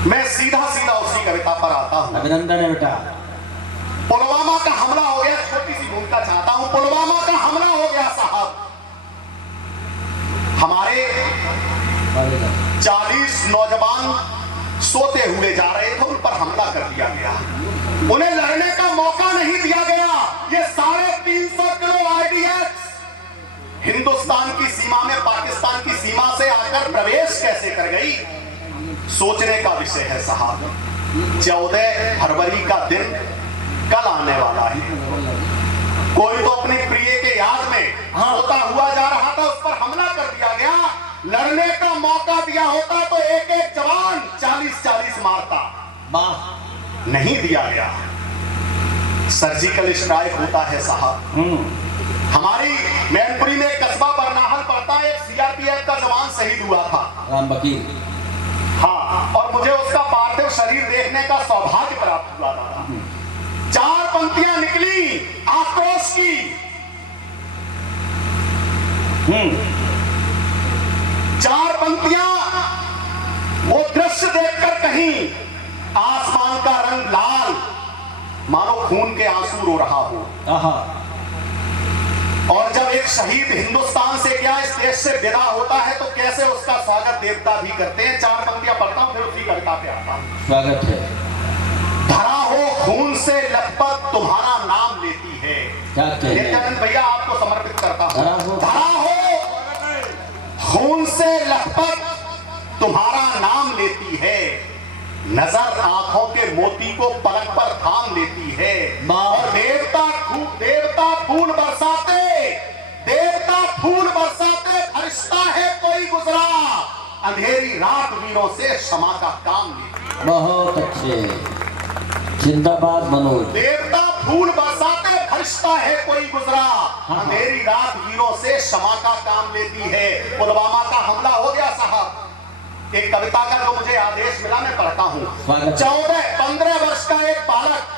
मैं सीधा सीधा उसी कविता पर आता हूँ। अभिनंदन है बेटा। पुलवामा का हमला हो गया, छोटी सी भूमिका चाहता हूँ। पुलवामा का हमला हो गया साहब, हमारे 40 नौजवान सोते हुए जा रहे थे, उन पर हमला कर दिया गया, उन्हें लड़ने का मौका नहीं दिया गया। ये 350 किलो आईडीएक्स हिंदुस्तान की सीमा में पाकिस्तान की सीमा से आकर प्रवेश कैसे कर गई, सोचने का विषय है साहब। 14 फरवरी का दिन कल आने वाला है। कोई तो अपने प्रिय के याद में सोता हुआ जा रहा था, उस पर हमला कर दिया गया। लड़ने का मौका दिया होता तो एक एक जवान 40-40 मारता, नहीं दिया गया। सर्जिकल स्ट्राइक होता है साहब। हमारी मैनपुरी में एक कस्बा बरनाहल पड़ता है, एक सीआरपीएफ का जवान शहीद हुआ था, राम वकील। हाँ, और मुझे उसका पार्थिव शरीर देखने का सौभाग्य प्राप्त हुआ था। 4 पंक्तियां निकली आक्रोश की। 4 पंक्तियां, वो दृश्य देखकर कहीं आसमान का रंग लाल, मानो खून के आंसू रो रहा हो। और जब एक शहीद हिंदुस्तान से क्या इस देश से विदा होता है तो कैसे उसका स्वागत देवता भी करते हैं। 4 पंक्तियां पढ़ता हूं, फिर उसी कविता पे आता हूं। स्वागत है। धरा हो खून से लथपथ तुम्हारा नाम लेती है। नित्यानंद भैया आपको समर्पित करता हूं। धरा हो खून से लथपथ तुम्हारा नाम लेती है, नजर आंखों के मोती को पलक पर थाम लेती है। और देवता फूल बरसाते, देवता फूल बरसाते, फरिश्ता है कोई गुजरा, अंधेरी रात वीरों से क्षमा का काम लेती है। बहुत अच्छे, जिंदाबाद मनोज। देवता फूल बरसाते, फरिश्ता है कोई गुजरा, अंधेरी रात वीरों से क्षमा का काम लेती है। पुलवामा का हमला हो गया साहब। एक कविता का जो मुझे आदेश मिला मैं पढ़ता हूँ। 15 वर्ष का एक बालक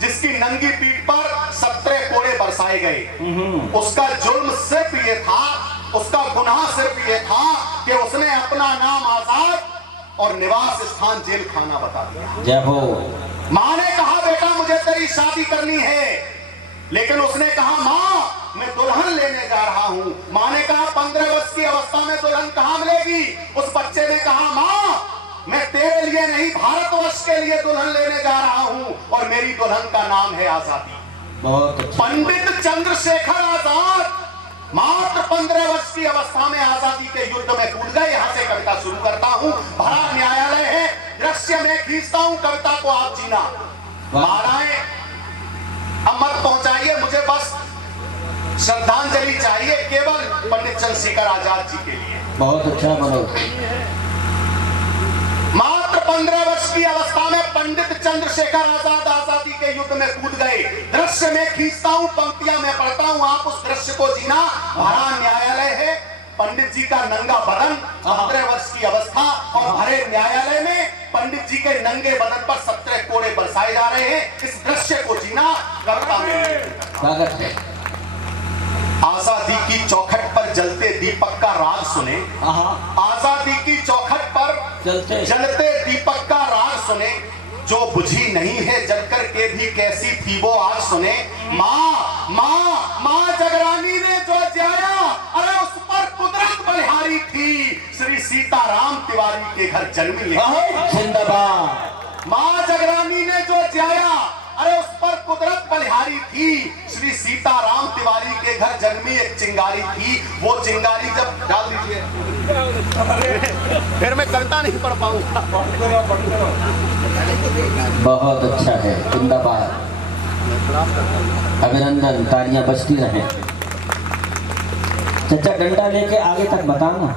जिसकी नंगी पीठ पर 17 कोड़े बरसाए गए, उसका जुर्म सिर्फ ये था, उसका गुनाह सिर्फ ये था कि उसने अपना नाम आजाद और निवास स्थान जेल खाना बता दिया। जय हो। माँ ने कहा बेटा मुझे तेरी शादी करनी है, लेकिन उसने कहा माँ मैं दुल्हन लेने जा रहा हूँ। माँ ने कहा 15 वर्ष की अवस्था में दुल्हन कहाँ मिलेगी। उस बच्चे ने कहा माँ मैं तेरे लिए नहीं भारतवर्ष के लिए दुल्हन लेने जा रहा हूँ, और मेरी दुल्हन का नाम है आजादी। बहुत पंडित चंद्रशेखर आजाद मात्र 15 वर्ष की अवस्था में आजादी के युद्ध में कूद गए। यहाँ से कविता शुरू करता हूँ। भरा न्यायालय है, दृश्य में खींचता हूँ कविता को, आप जीना। मालाएं अब मत पहुंचाइए, मुझे बस श्रद्धांजलि चाहिए केवल पंडित चंद्रशेखर आजाद जी के लिए। बहुत अच्छा मनोज। मात्र 15 वर्ष की अवस्था में पंडित चंद्रशेखर आजाद आजादी के युद्ध में कूद गए। दृश्य में खींचता हूँ, पंक्तियां मैं पढ़ता हूँ, आप उस दृश्य को जीना। भरा न्यायालय है, पंडित जी का नंगा बदन, 15 वर्ष की अवस्था, और भरे न्यायालय में पंडित जी के नंगे बदन पर 17 कोड़े बरसाए जा रहे हैं। इस दृश्य को जीना कविता में। स्वागत है। आजादी की चौखट पर जलते दीपक का राग सुने, आजादी की चौखट पर जलते दीपक का राग सुने, जो बुझी नहीं है जलकर के भी कैसी थी वो आज सुने। माँ माँ माँ जगरानी ने जो जाया, अरे उस पर कुदरत बलिहारी थी, श्री सीताराम तिवारी के घर जन्मी जिंदाबाद। माँ जगरानी ने जो जाया, अरे उस पर कुदरत बलिहारी थी, श्री सीताराम तिवारी के घर जन्मी एक चिंगारी थी। वो चिंगारी जब डाल दीजिए फिर मैं कविता नहीं पढ़ पाऊंगा। बहुत अच्छा है, जिंदाबाद। अभिनंदन, तालियां बजती रहें। चाचा डंडा लेके आगे तक बताना।